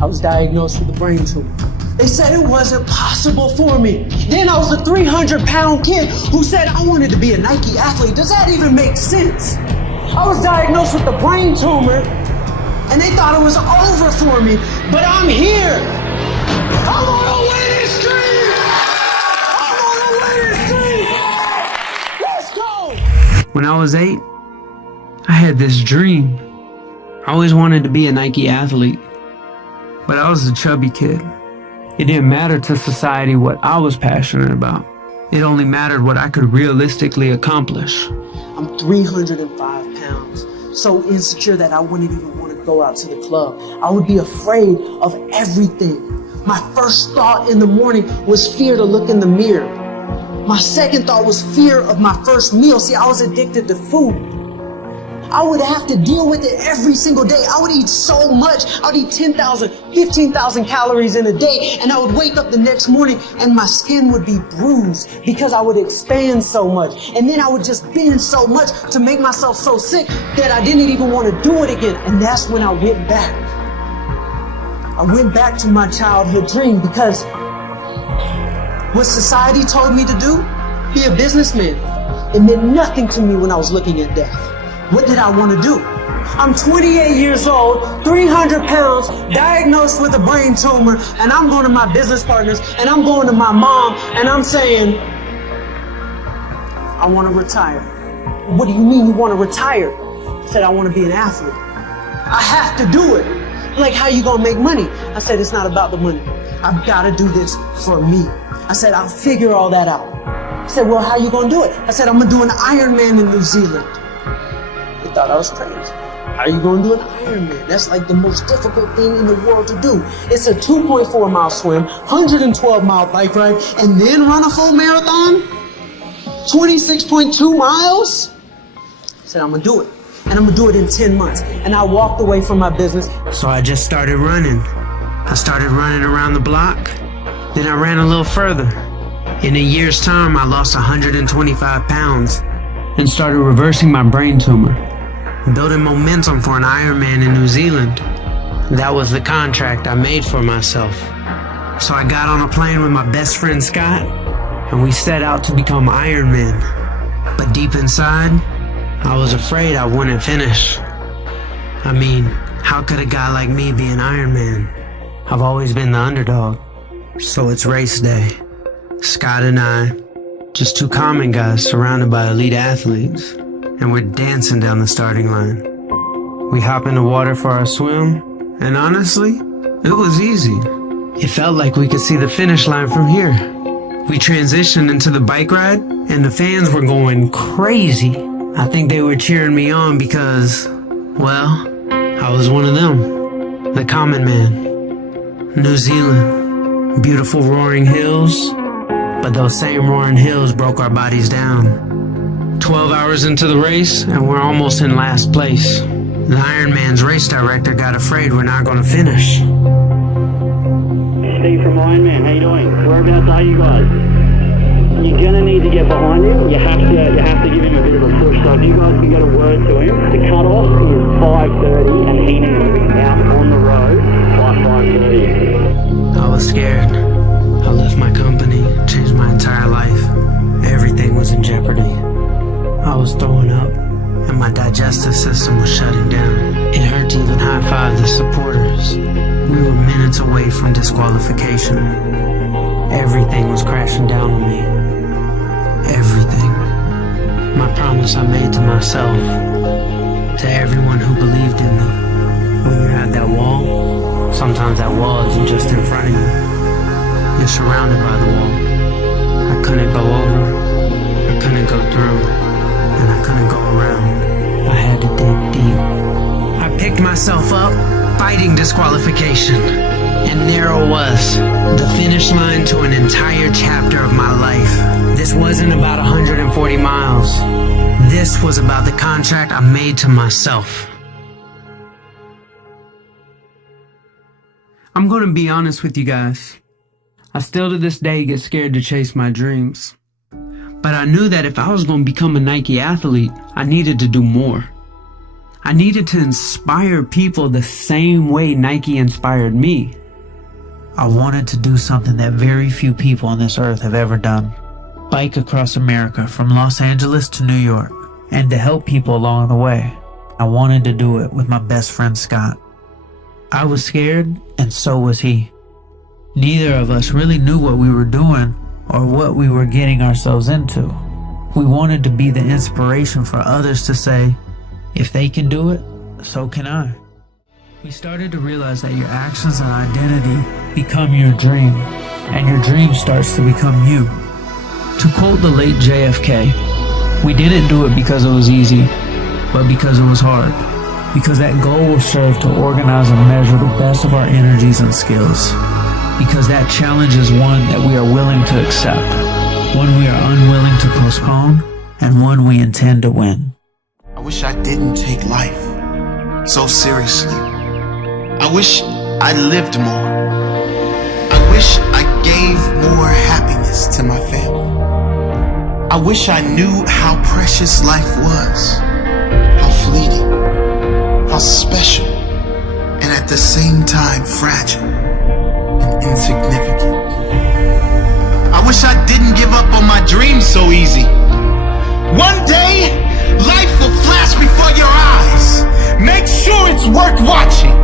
I was diagnosed with a brain tumor. They said it wasn't possible for me. Then I was a 300-pound kid who said I wanted to be a Nike athlete. Does that even make sense? I was diagnosed with a brain tumor, and they thought it was over for me, but I'm here. I'm on a winning streak! I'm on a winning streak! Let's go! When I was 8, I had this dream. I always wanted to be a Nike athlete, but I was a chubby kid. It didn't matter to society what I was passionate about. It only mattered what I could realistically accomplish. I'm 305 pounds, so insecure that I wouldn't even want to go out to the club. I would be afraid of everything. My first thought in the morning was fear to look in the mirror. My second thought was fear of my first meal. See, I was addicted to food. I would have to deal with it every single day. I would eat so much. I would eat 10,000, 15,000 calories in a day. And I would wake up the next morning and my skin would be bruised because I would expand so much. And then I would just binge so much to make myself so sick that I didn't even want to do it again. And that's when I went back. I went back to my childhood dream because what society told me to do, be a businessman, it meant nothing to me when I was looking at death. What did I want to do? I'm 28 years old, 300 pounds, diagnosed with a brain tumor, and I'm going to my business partners, and I'm going to my mom, and I'm saying, I want to retire. What do you mean you want to retire? I said, I want to be an athlete. I have to do it. Like, how you gonna make money? I said, it's not about the money. I've got to do this for me. I said, I'll figure all that out. I said, well, how you gonna do it? I said, I'm gonna do an IRONMAN in New Zealand. They thought I was crazy. How are you going to do an Ironman? That's like the most difficult thing in the world to do. It's a 2.4 mile swim, 112 mile bike ride, and then run a full marathon? 26.2 miles? I said, I'm going to do it. And I'm going to do it in 10 months. And I walked away from my business. So I just started running. I started running around the block. Then I ran a little further. In a year's time, I lost 125 pounds and started reversing my brain tumor. Building momentum for an Ironman in New Zealand. That was the contract I made for myself. So I got on a plane with my best friend Scott, and we set out to become Ironman. But deep inside, I was afraid I wouldn't finish. I mean, how could a guy like me be an Ironman? I've always been the underdog. So it's race day. Scott and I, just two common guys surrounded by elite athletes. And we're dancing down the starting line. We hop in the water for our swim, and honestly, it was easy. It felt like we could see the finish line from here. We transitioned into the bike ride, and the fans were going crazy. I think they were cheering me on because, well, I was one of them, the common man. New Zealand, beautiful roaring hills, but those same roaring hills broke our bodies down. 12 hours into the race, and we're almost in last place. The Ironman's race director got afraid we're not going to finish. Steve from Ironman, how you doing? Whereabouts are you guys? You're going to need to get behind him. You have to give him a bit of a push. So if you guys can get a word to him, the cut-off is 5:30, and he needs to be out on the road by 5:30. I was scared. I left my company, changed my entire life. Everything was in jeopardy. I was throwing up, and my digestive system was shutting down. It hurt to even high-five the supporters. We were minutes away from disqualification. Everything was crashing down on me. Everything. My promise I made to myself, to everyone who believed in me. When you're at that wall, sometimes that wall isn't just in front of you. You're surrounded by the wall. I couldn't go over. I couldn't go through. And I couldn't go around. I had to dig deep. I picked myself up, fighting disqualification. And there it was, the finish line to an entire chapter of my life. This wasn't about 140 miles. This was about the contract I made to myself. I'm going to be honest with you guys. I still to this day get scared to chase my dreams. But I knew that if I was going to become a Nike athlete, I needed to do more. I needed to inspire people the same way Nike inspired me. I wanted to do something that very few people on this earth have ever done. Bike across America from Los Angeles to New York, and to help people along the way. I wanted to do it with my best friend Scott. I was scared, and so was he. Neither of us really knew what we were doing or what we were getting ourselves into. We wanted to be the inspiration for others to say, if they can do it, so can I. We started to realize that your actions and identity become your dream, and your dream starts to become you. To quote the late JFK, we didn't do it because it was easy, but because it was hard. Because that goal will serve to organize and measure the best of our energies and skills. Because that challenge is one that we are willing to accept, one we are unwilling to postpone, and one we intend to win. I wish I didn't take life so seriously. I wish I lived more. I wish I gave more happiness to my family. I wish I knew how precious life was, how fleeting, how special, and at the same time fragile and insignificant. I wish I didn't give up on my dreams so easy. One day, life will flash before your eyes. Make sure it's worth watching.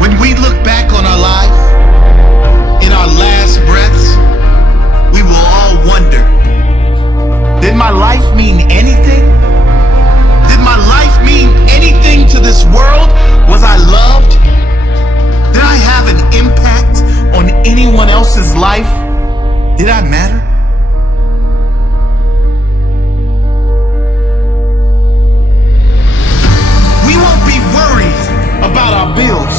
When we look back on our life, in our last breaths, we will all wonder, did my life mean anything? Did my life mean anything to this world? Was I loved? Did I have an impact on anyone else's life? Did I matter? We won't be worried about our bills.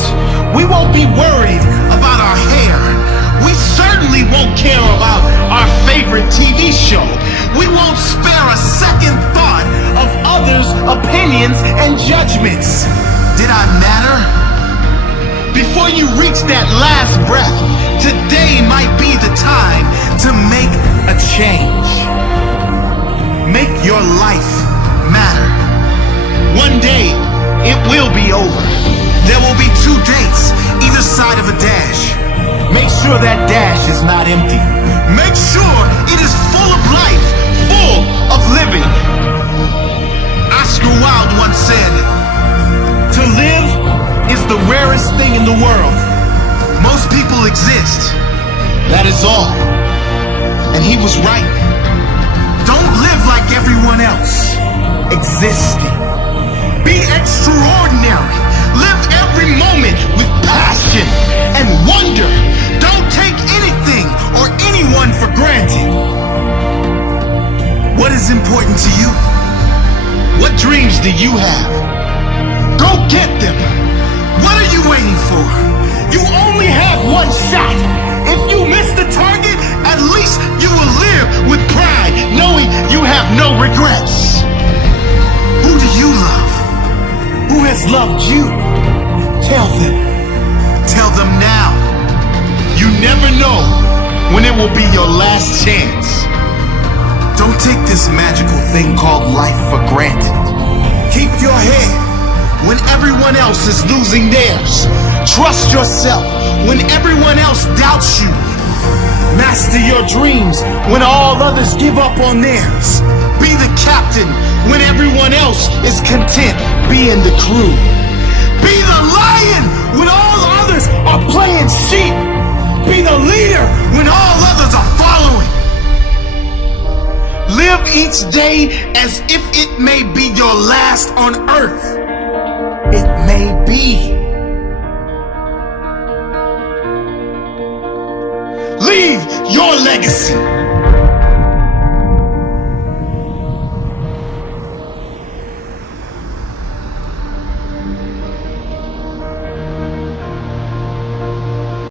We won't be worried about our hair. We certainly won't care about our favorite TV show. We won't spare a second thought of others' opinions and judgments. Did I matter? Before you reach that last breath, today might be the time to make a change. Make your life matter. One day, it will be over. There will be 2 dates, either side of a dash. Make sure that dash is not empty. Make sure it is full of life, full of living. Oscar Wilde once said, to live is the rarest thing in the world. Most people exist. That is all. And he was right. Don't live like everyone else. Existing. Be extraordinary. Live every moment with passion and wonder. Don't take anything or anyone for granted. What is important to you? What dreams do you have? Go get them. What are you waiting for? You only have one shot. If you miss the target, at least you will live with pride, knowing you have no regrets. Who do you love? Who has loved you? Tell them. Tell them now. You never know when it will be your last chance. Don't take this magical thing called life for granted. Keep your head when everyone else is losing theirs. Trust yourself when everyone else doubts you. Master your dreams when all others give up on theirs. Be the captain when everyone else is content being the crew. Be the lion when all others are playing sheep. Be the leader when all others are following. Live each day as if it may be your last on earth. It may be. Leave your legacy.